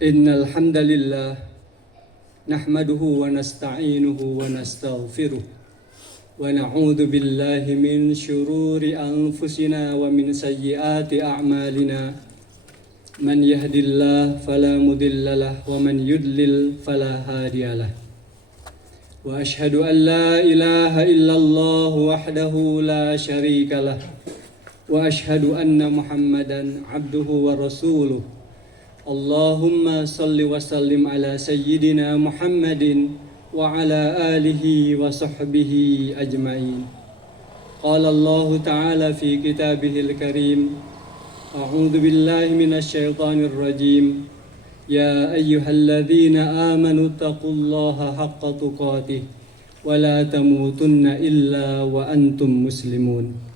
Innal hamdalillah nahmaduhu wa nasta'inuhu wa nastaghfiruh wa na'udzu billahi min syururi anfusina wa min sayyiati a'malina man yahdihillahu fala mudhillalah wa man yudlil fala hadiyalah wa asyhadu an la ilaha illallah wahdahu la syarikalah wa asyhadu anna Muhammadan abduhu wa rasuluh. Allahumma salli wa sallim ala sayyidina Muhammadin wa ala alihi wa sahbihi ajma'in. Qala Allah ta'ala fi kitabihil karim, a'udzu billahi minasy syaithanir rajim. Ya ayyuhalladzina amanu taqullaha haqqa tuqatih wa la tamutunna illa wa antum muslimun.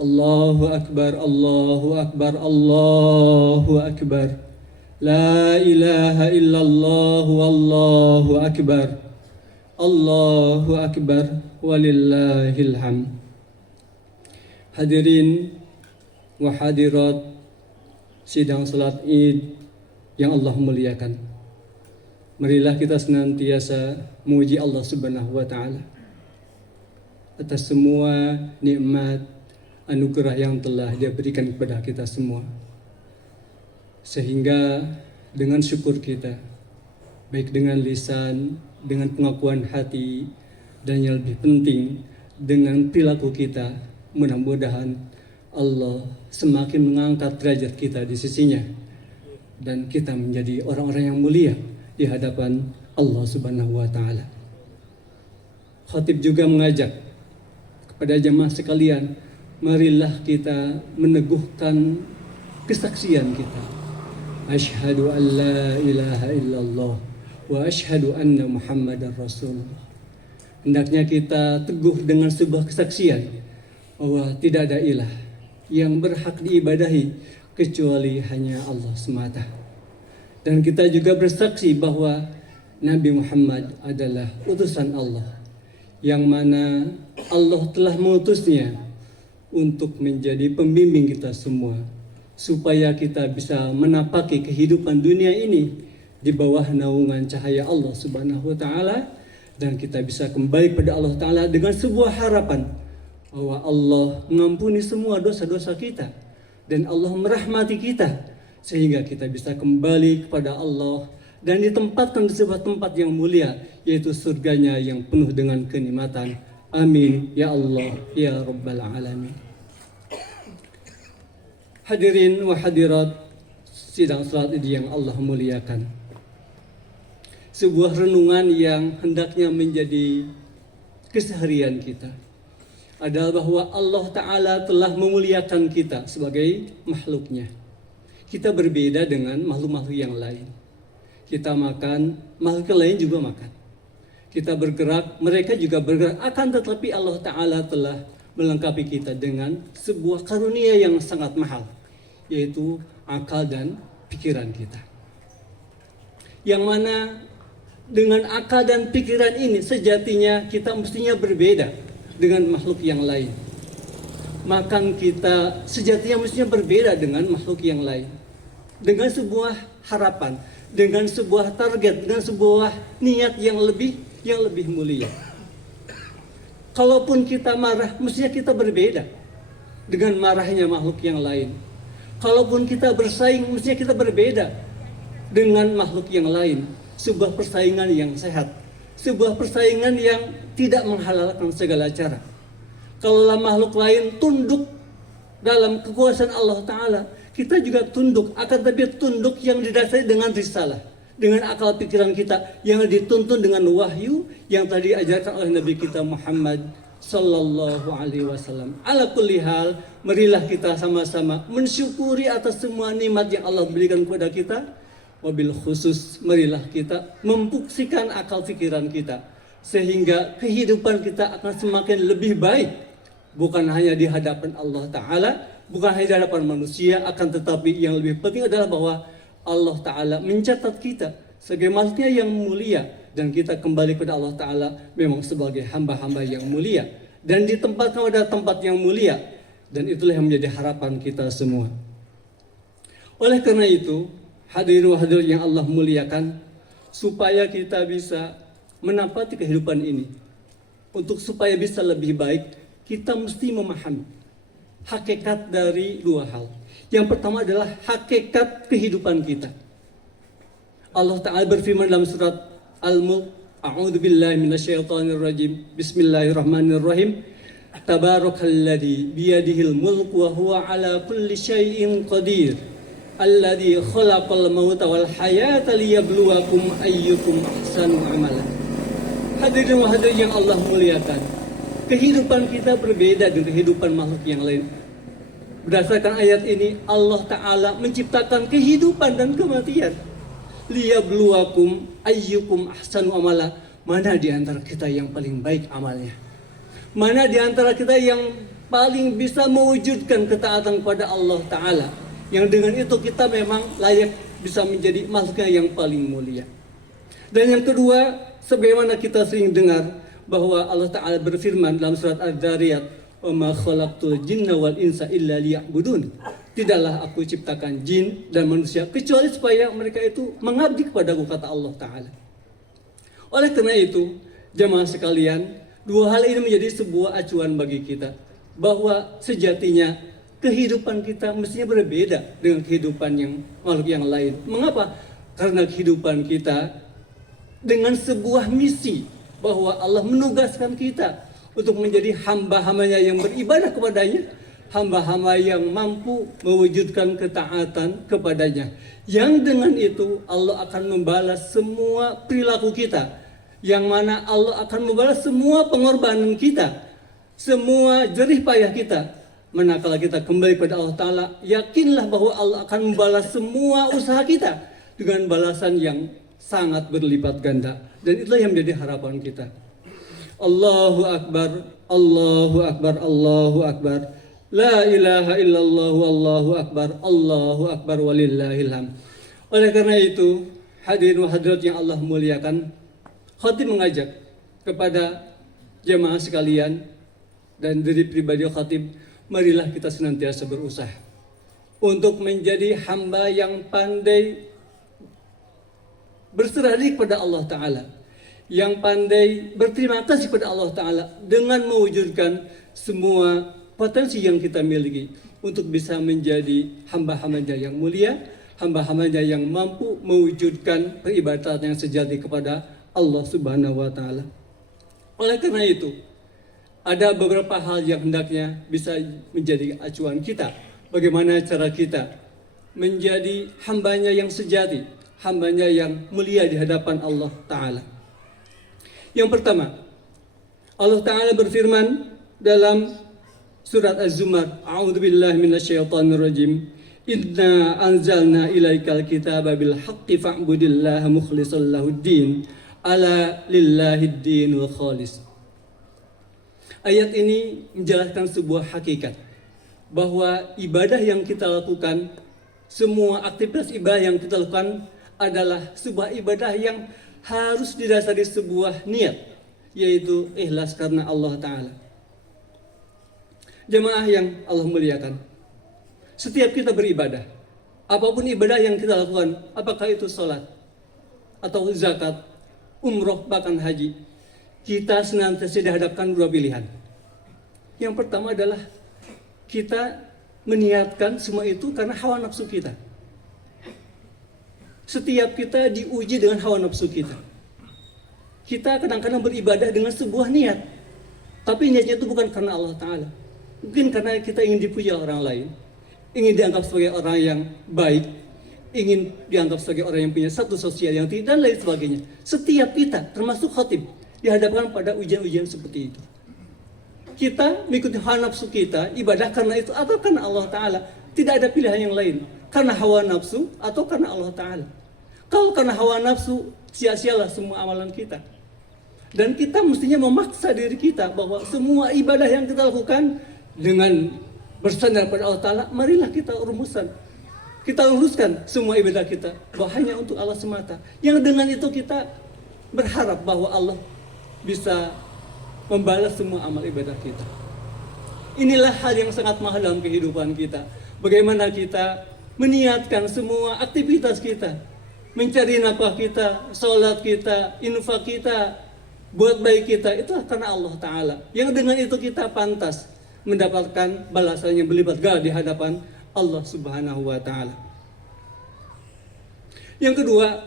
Allahu akbar, Allahu akbar, Allahu akbar. La ilaha illallah, wallahu akbar. Allahu akbar, walillahil hamd. Hadirin wa hadirat sidang salat Id yang Allah muliakan. Marilah kita senantiasa memuji Allah Subhanahu wa taala atas semua nikmat anugerah yang telah Dia berikan kepada kita semua, sehingga dengan syukur kita, baik dengan lisan, dengan pengakuan hati, dan yang lebih penting dengan perilaku kita, mudah-mudahan Allah semakin mengangkat derajat kita di sisinya dan kita menjadi orang-orang yang mulia di hadapan Allah Subhanahu wa taala. Khatib juga mengajak kepada jemaah sekalian, marilah kita meneguhkan kesaksian kita. Asyhadu an la ilaha illallah wa asyhadu anna Muhammadar Rasulullah. Hendaknya kita teguh dengan sebuah kesaksian bahwa tidak ada ilah yang berhak diibadahi kecuali hanya Allah semata. Dan kita juga bersaksi bahwa Nabi Muhammad adalah utusan Allah, yang mana Allah telah mengutusnya untuk menjadi pembimbing kita semua, supaya kita bisa menapaki kehidupan dunia ini di bawah naungan cahaya Allah Subhanahu wa taala, dan kita bisa kembali pada Allah taala dengan sebuah harapan bahwa Allah mengampuni semua dosa-dosa kita dan Allah merahmati kita, sehingga kita bisa kembali kepada Allah dan ditempatkan di sebuah tempat yang mulia, yaitu surganya yang penuh dengan kenikmatan. Amin ya Allah ya Rabbal Alamin. Hadirin wa hadirat sidang salat Id yang Allah muliakan, sebuah renungan yang hendaknya menjadi keseharian kita adalah bahwa Allah Ta'ala telah memuliakan kita sebagai makhluknya. Kita berbeda dengan makhluk-makhluk yang lain. Kita makan, makhluk lain juga makan. Kita bergerak, mereka juga bergerak. Akan tetapi Allah Ta'ala telah melengkapi kita dengan sebuah karunia yang sangat mahal, yaitu akal dan pikiran kita. Yang mana dengan akal dan pikiran ini sejatinya kita mestinya berbeda dengan makhluk yang lain. Makan kita sejatinya mestinya berbeda dengan makhluk yang lain. Dengan sebuah harapan, dengan sebuah target, dengan sebuah niat yang lebih mulia. Kalaupun kita marah, mestinya kita berbeda dengan marahnya makhluk yang lain. Kalaupun kita bersaing, mestinya kita berbeda dengan makhluk yang lain. Sebuah persaingan yang sehat, sebuah persaingan yang tidak menghalalkan segala cara. Kalaulah makhluk lain tunduk dalam kekuasaan Allah Ta'ala, kita juga tunduk, akan tapi tunduk yang didasari dengan risalah, dengan akal pikiran kita yang dituntun dengan wahyu yang tadi ajarkan oleh Nabi kita Muhammad Sallallahu Alaihi Wasallam. Ala kulli hal, marilah kita sama-sama mensyukuri atas semua nikmat yang Allah berikan kepada kita. Wabil khusus, marilah kita memfuksikan akal pikiran kita, sehingga kehidupan kita akan semakin lebih baik, bukan hanya di hadapan Allah Ta'ala, bukan hanya di hadapan manusia, akan tetapi yang lebih penting adalah bahwa Allah Ta'ala mencatat kita sebagai makhluknya yang mulia, dan kita kembali kepada Allah Ta'ala memang sebagai hamba-hamba yang mulia dan ditempatkan pada tempat yang mulia, dan itulah yang menjadi harapan kita semua. Oleh karena itu, hadirin hadirat yang Allah muliakan, supaya kita bisa menapati kehidupan ini, untuk supaya bisa lebih baik, kita mesti memahami hakikat dari dua hal. Yang pertama adalah hakikat kehidupan kita. Allah Ta'ala berfirman dalam surat Al-Mulk, A'udzu billahi minasyaitonir rajim. Bismillahirrahmanirrahim. Tabarakalladzi biyadihil mulku wa huwa ala kulli syai'in qadir. Alladzi khalaqal mauta wal hayata liyabluwakum ayyukum ahsanu amala. Hadirin wa hadirat yang Allah muliakan, kehidupan kita berbeda dengan kehidupan makhluk yang lain. Berdasarkan ayat ini, Allah Ta'ala menciptakan kehidupan dan kematian. Liyabluwakum ayyukum ahsanu amala. Mana di antara kita yang paling baik amalnya? Mana di antara kita yang paling bisa mewujudkan ketaatan kepada Allah Ta'ala? Yang dengan itu kita memang layak bisa menjadi makhluk yang paling mulia. Dan yang kedua, sebagaimana kita sering dengar bahwa Allah Ta'ala berfirman dalam surat Ad-Dzariyat, "Wa ma khalaqtul jinna wal insa illa liya'budun." Tidaklah aku ciptakan jin dan manusia kecuali supaya mereka itu mengabdi kepadaku, kata Allah Ta'ala. Oleh karena itu, jemaah sekalian, dua hal ini menjadi sebuah acuan bagi kita, bahwa sejatinya kehidupan kita mestinya berbeda dengan kehidupan yang makhluk yang lain. Mengapa? Karena kehidupan kita dengan sebuah misi, bahwa Allah menugaskan kita untuk menjadi hamba-hambanya yang beribadah kepadanya, hamba-hamba yang mampu mewujudkan ketaatan kepadanya. Yang dengan itu Allah akan membalas semua perilaku kita, yang mana Allah akan membalas semua pengorbanan kita, semua jerih payah kita. Manakala kita kembali pada Allah Ta'ala, yakinlah bahwa Allah akan membalas semua usaha kita dengan balasan yang sangat berlipat ganda. Dan itulah yang menjadi harapan kita. Allahu Akbar, Allahu Akbar, Allahu Akbar. La ilaha illallah wallahu akbar, Allahu akbar walillahil hamd. Oleh karena itu, hadirin wa hadirat yang Allah muliakan, khatib mengajak kepada jemaah sekalian dan diri pribadi khatib, marilah kita senantiasa berusaha untuk menjadi hamba yang pandai berserah diri kepada Allah Ta'ala, yang pandai berterima kasih kepada Allah Ta'ala dengan mewujudkan semua potensi yang kita miliki untuk bisa menjadi hamba-hambanya yang mulia, hamba-hambanya yang mampu mewujudkan peribadatan yang sejati kepada Allah Subhanahu wa Ta'ala. Oleh karena itu, ada beberapa hal yang hendaknya bisa menjadi acuan kita. Bagaimana cara kita menjadi hambanya yang sejati, hambanya yang mulia di hadapan Allah Ta'ala. Yang pertama, Allah Ta'ala berfirman dalam surat Az-Zumar, A'udzubillahi minasyaitonirrajim. Inna anzalna ilaikal kitaba bil haqqi fa'budillaha mukhlishan lahuddin. Ala lillahid dinul khalis. Ayat ini menjelaskan sebuah hakikat, bahwa ibadah yang kita lakukan, semua aktivitas ibadah yang kita lakukan adalah sebuah ibadah yang harus didasari sebuah niat, yaitu ikhlas karena Allah Ta'ala. Jemaah yang Allah muliakan, setiap kita beribadah, apapun ibadah yang kita lakukan, apakah itu sholat, atau zakat, umroh, bahkan haji, kita senantiasa dihadapkan dua pilihan. Yang pertama adalah kita meniatkan semua itu karena hawa nafsu kita. Setiap kita diuji dengan hawa nafsu kita. Kita kadang-kadang beribadah dengan sebuah niat, tapi niatnya itu bukan karena Allah Ta'ala. Mungkin karena kita ingin dipuji orang lain, ingin dianggap sebagai orang yang baik, ingin dianggap sebagai orang yang punya status sosial yang tinggi, dan lain sebagainya. Setiap kita, termasuk khatib, dihadapkan pada ujian-ujian seperti itu. Kita mengikuti hawa nafsu kita, ibadah karena itu atau karena Allah Ta'ala. Tidak ada pilihan yang lain, karena hawa nafsu atau karena Allah Ta'ala. Kalau karena hawa nafsu, sia-sialah semua amalan kita. Dan kita mestinya memaksa diri kita bahwa semua ibadah yang kita lakukan dengan bersandar pada Allah Ta'ala, marilah kita rumuskan. Kita luruskan semua ibadah kita bahwa hanya untuk Allah semata. Yang dengan itu kita berharap bahwa Allah bisa membalas semua amal ibadah kita. Inilah hal yang sangat mahal dalam kehidupan kita. Bagaimana kita meniatkan semua aktivitas kita, mencari nafkah kita, sholat kita, infak kita, buat baik kita, itu karena Allah Ta'ala. Yang dengan itu kita pantas mendapatkan balasan yang berlipat ganda di hadapan Allah Subhanahu wa Ta'ala. Yang kedua,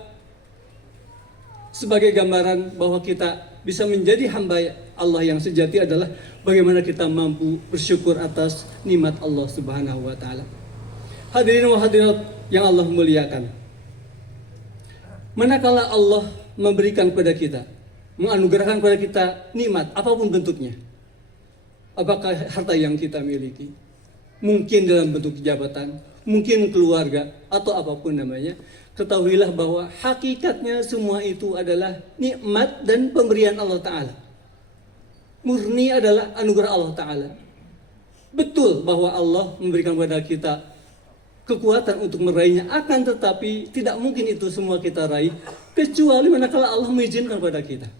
sebagai gambaran bahwa kita bisa menjadi hamba Allah yang sejati adalah bagaimana kita mampu bersyukur atas nikmat Allah Subhanahu wa Ta'ala. Hadirin wa hadirat yang Allah muliakan, manakala Allah memberikan kepada kita, menganugerahkan kepada kita nikmat apapun bentuknya, apakah harta yang kita miliki, mungkin dalam bentuk jabatan, mungkin keluarga, atau apapun namanya, ketahuilah bahwa hakikatnya semua itu adalah nikmat dan pemberian Allah Ta'ala. Murni adalah anugerah Allah Ta'ala. Betul bahwa Allah memberikan kepada kita kekuatan untuk meraihnya, akan tetapi tidak mungkin itu semua kita raih kecuali manakala Allah mengizinkan kepada kita.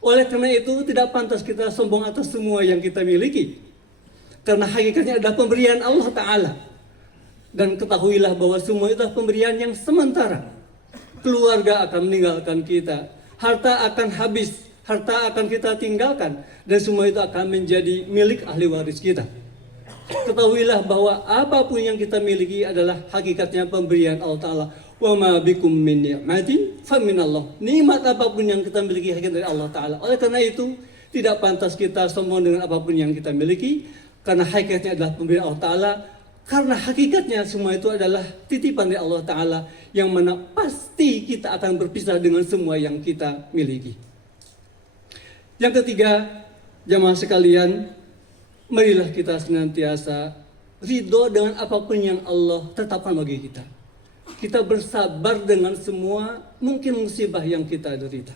Oleh karena itu tidak pantas kita sombong atas semua yang kita miliki, karena hakikatnya adalah pemberian Allah Ta'ala. Dan ketahuilah bahwa semua itu adalah pemberian yang sementara. Keluarga akan meninggalkan kita, harta akan habis, harta akan kita tinggalkan, dan semua itu akan menjadi milik ahli waris kita. Ketahuilah bahwa apapun yang kita miliki adalah hakikatnya pemberian Allah Ta'ala. Wa ma bikum min ni'matin fa minallah. Nikmat apapun yang kita miliki hakikat dari Allah Ta'ala. Oleh karena itu tidak pantas kita sombong dengan apapun yang kita miliki, karena hakikatnya adalah pemberian Allah Ta'ala. Karena hakikatnya semua itu adalah titipan dari Allah Ta'ala, yang mana pasti kita akan berpisah dengan semua yang kita miliki. Yang ketiga, jamaah sekalian, marilah kita senantiasa ridho dengan apapun yang Allah tetapkan bagi kita. Kita bersabar dengan semua mungkin musibah yang kita derita.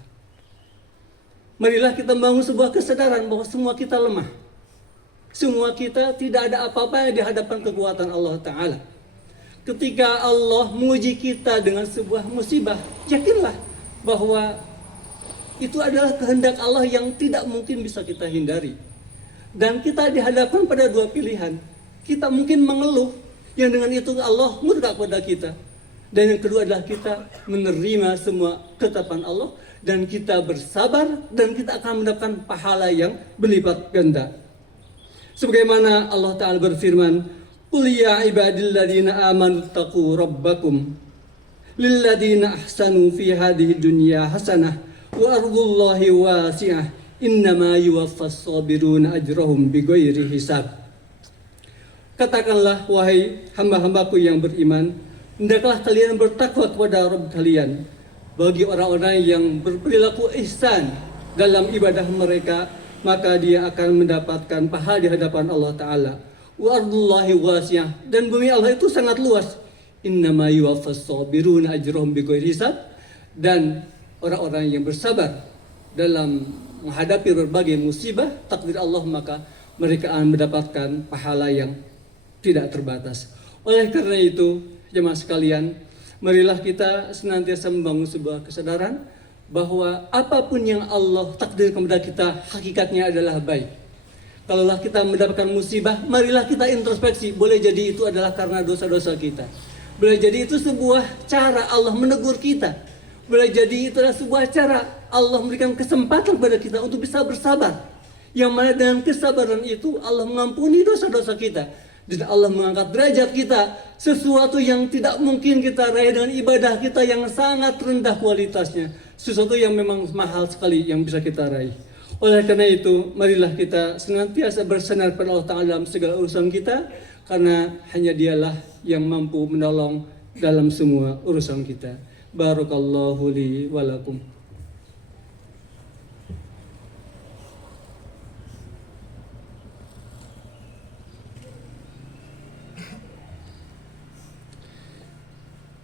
Marilah kita membangun sebuah kesadaran bahwa semua kita lemah. Semua kita tidak ada apa-apa di hadapan kekuatan Allah Ta'ala. Ketika Allah menguji kita dengan sebuah musibah, yakinlah bahwa itu adalah kehendak Allah yang tidak mungkin bisa kita hindari. Dan kita dihadapkan pada dua pilihan. Kita mungkin mengeluh, yang dengan itu Allah murka kepada kita. Dan yang kedua adalah kita menerima semua ketetapan Allah, dan kita bersabar, dan kita akan mendapatkan pahala yang berlipat ganda. Sebagaimana Allah Ta'ala berfirman, "Qul ya ibadilladzina amanu taqu rabbakum lilladzina ahsanu fi hadhihi dunya hasanah wa ardullahi wasi'ah innama yuwaffas sabiruna ajrahum bighairi hisab." Katakanlah, wahai hamba-hambaku yang beriman, hendaklah kalian bertakwa kepada Rabb kalian. Bagi orang-orang yang berperilaku ihsan dalam ibadah mereka, maka dia akan mendapatkan pahala di hadapan Allah Ta'ala. Wa ardullahi wasi'ah, dan bumi Allah itu sangat luas. Innama yuwaffas sabiruna ajrahum bighairi hisab, dan orang-orang yang bersabar dalam menghadapi berbagai musibah takdir Allah, maka mereka akan mendapatkan pahala yang tidak terbatas. Oleh karena itu, jemaah sekalian, marilah kita senantiasa membangun sebuah kesadaran bahwa apapun yang Allah takdirkan kepada kita hakikatnya adalah baik. Kalaulah kita mendapatkan musibah, marilah kita introspeksi. Boleh jadi itu adalah karena dosa-dosa kita. Boleh jadi itu sebuah cara Allah menegur kita. Boleh jadi itu adalah sebuah cara Allah memberikan kesempatan kepada kita untuk bisa bersabar. Yang mana dengan kesabaran itu Allah mengampuni dosa-dosa kita. Dan Allah mengangkat derajat kita, sesuatu yang tidak mungkin kita raih dengan ibadah kita yang sangat rendah kualitasnya. Sesuatu yang memang mahal sekali yang bisa kita raih. Oleh karena itu, marilah kita senantiasa bersandar pada Allah Ta'ala dalam segala urusan kita, karena hanya Dialah yang mampu menolong dalam semua urusan kita. Barakallahu li wa lakum.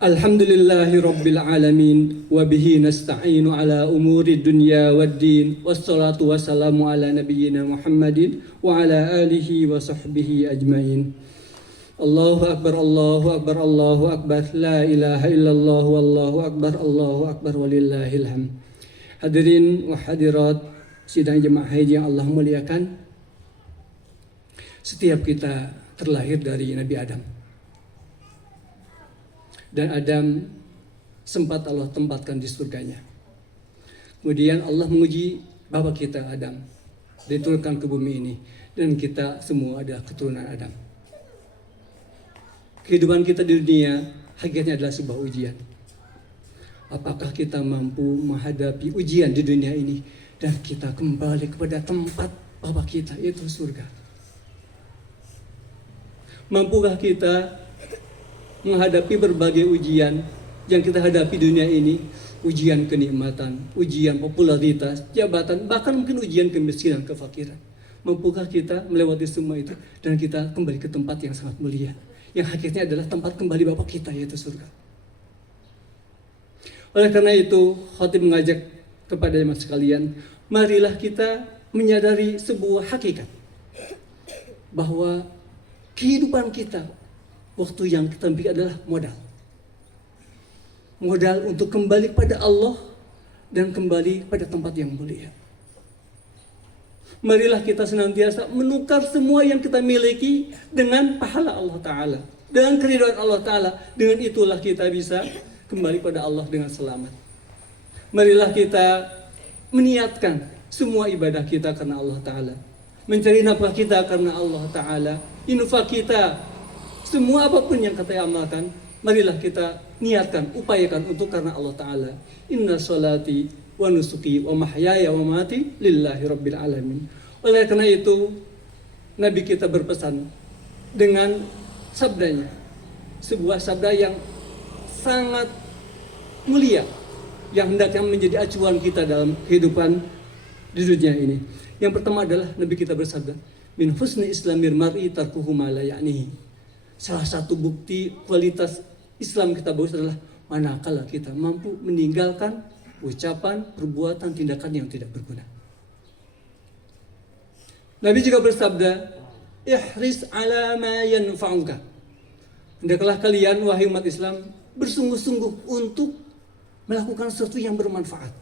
Alhamdulillahi Rabbil Alamin, wa bihi nasta'inu ala umuri dunya wad din, wassalatu wassalamu ala nabiyyina Muhammadin wa ala alihi wa sahbihi ajmain. Allahu Akbar, Allahu Akbar, Allahu Akbar, la ilaha illallah, wallahu akbar, Allahu Akbar, walillahil hamd. Hadirin wa hadirat sidang jemaah haji yang Allah muliakan, setiap kita terlahir dari Nabi Adam. dan Adam sempat Allah tempatkan di surganya. Kemudian Allah menguji bapak kita Adam, diturunkan ke bumi ini, dan kita semua adalah keturunan Adam. Kehidupan kita di dunia hakikatnya adalah sebuah ujian. Apakah kita mampu menghadapi ujian di dunia ini dan kita kembali kepada tempat bapak kita, yaitu surga? Mampukah kita menghadapi berbagai ujian yang kita hadapi di dunia ini? Ujian kenikmatan, ujian popularitas, jabatan, bahkan mungkin ujian kemiskinan, kefakiran. Mampukah kita melewati semua itu dan kita kembali ke tempat yang sangat mulia, yang hakikatnya adalah tempat kembali Bapa kita, yaitu surga? Oleh karena itu, khatib mengajak kepada jemaat sekalian, marilah kita menyadari sebuah hakikat bahwa kehidupan kita, waktu yang kita miliki adalah modal. Modal untuk kembali pada Allah dan kembali pada tempat yang mulia. Marilah kita senantiasa menukar semua yang kita miliki dengan pahala Allah Ta'ala, dengan keridhaan Allah Ta'ala. Dengan itulah kita bisa kembali pada Allah dengan selamat. Marilah kita meniatkan semua ibadah kita karena Allah Ta'ala, mencari nafkah kita karena Allah Ta'ala, infak kita, semua apapun yang kita amalkan, marilah kita niatkan, upayakan untuk karena Allah Ta'ala. Inna sholati wa nusuki wa mahyaya wa mamati lillahi rabbil alamin. Oleh karena itu, Nabi kita berpesan dengan sabdanya, sebuah sabda yang sangat mulia, yang hendaknya menjadi acuan kita dalam kehidupan di dunia ini. Yang pertama adalah Nabi kita bersabda, min husni islamir mar'i tarkuhu ma la ya'nihi. Salah satu bukti kualitas Islam kita bagus adalah manakala kita mampu meninggalkan ucapan, perbuatan, tindakan yang tidak berguna. Nabi juga bersabda, ihris ala ma yanfa'uka. Hendaklah kalian, wahai umat Islam, bersungguh-sungguh untuk melakukan sesuatu yang bermanfaat.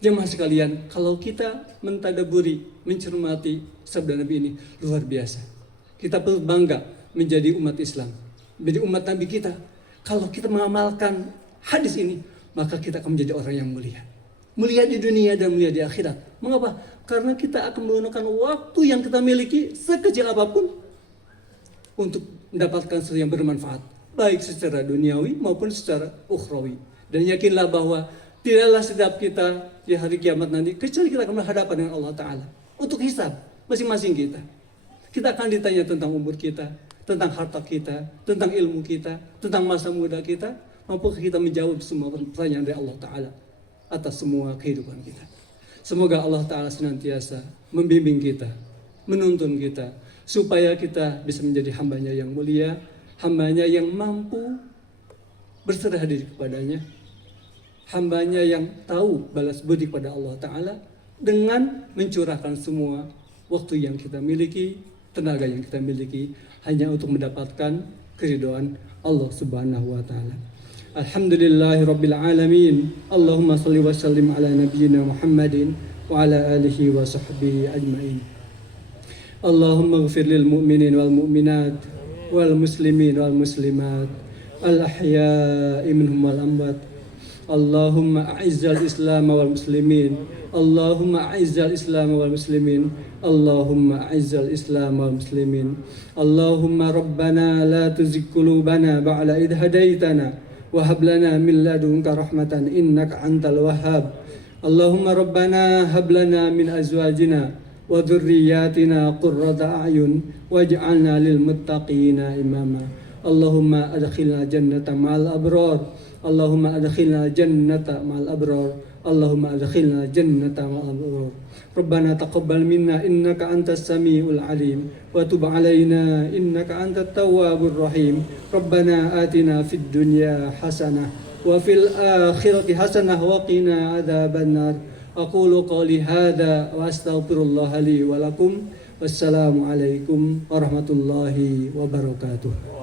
Jemaah sekalian, kalau kita mentadaburi, mencermati sabda Nabi ini, luar biasa. Kita perlu bangga menjadi umat Islam, menjadi umat Nabi kita. Kalau kita mengamalkan hadis ini, maka kita akan menjadi orang yang mulia. Mulia di dunia dan mulia di akhirat. Mengapa? Karena kita akan menggunakan waktu yang kita miliki sekecil apapun untuk mendapatkan sesuatu yang bermanfaat, baik secara duniawi maupun secara ukhrawi. Dan yakinlah bahwa tidaklah sedap kita di hari kiamat nanti kecuali kita akan berhadapan dengan Allah Ta'ala untuk hisab masing-masing kita. Kita akan ditanya tentang umur kita, tentang harta kita, tentang ilmu kita, tentang masa muda kita. Mampukah kita menjawab semua pertanyaan dari Allah Ta'ala atas semua kehidupan kita? Semoga Allah Ta'ala senantiasa membimbing kita, menuntun kita, supaya kita bisa menjadi hambanya yang mulia, hambanya yang mampu berserah diri kepadanya, hambanya yang tahu balas budi kepada Allah Ta'ala dengan mencurahkan semua waktu yang kita miliki, tenaga yang kita miliki, hanya untuk mendapatkan keridhaan Allah Subhanahu wa Ta'ala. Alhamdulillahi Rabbil Alamin. Allahumma salli wa sallim ala nabiyyina Muhammadin wa ala alihi wa sahbihi ajma'in. Allahumma ghfir lil mu'minin wal mu'minat wal muslimin wal muslimat al ahya'i minhum wal amwat. Allahumma a'izzal islam wal muslimin. Allahumma a'izzal islam wal muslimin. Allahumma a'izzal islam wal muslimin. Allahumma rabbana la tuzigh qulubana ba'da idh hadaitana wa hab lana min ladunka rahmatan innaka antal wahhab. Allahumma rabbana hab lana min azwajina wa dhurriyyatina qurrata a'yun waj'alna lil muttaqina imama. Allahumma adkhilna jannata ma'al abrar. Allahumma adkhilna jannata ma'al abrar. Allahumma adkhilna jannata ma'al abrar. Rabbana taqabbal minna innaka antas samiul alim wa tub alaina innaka antat tawwabur rahim. Rabbana atina fid dunya hasanah wa fil akhirati hasanah wa qina adzabannar. Aqulu qawli hadza wa astaghfirullah li wa lakum. Wassalamu alaikum warahmatullahi wabarakatuh.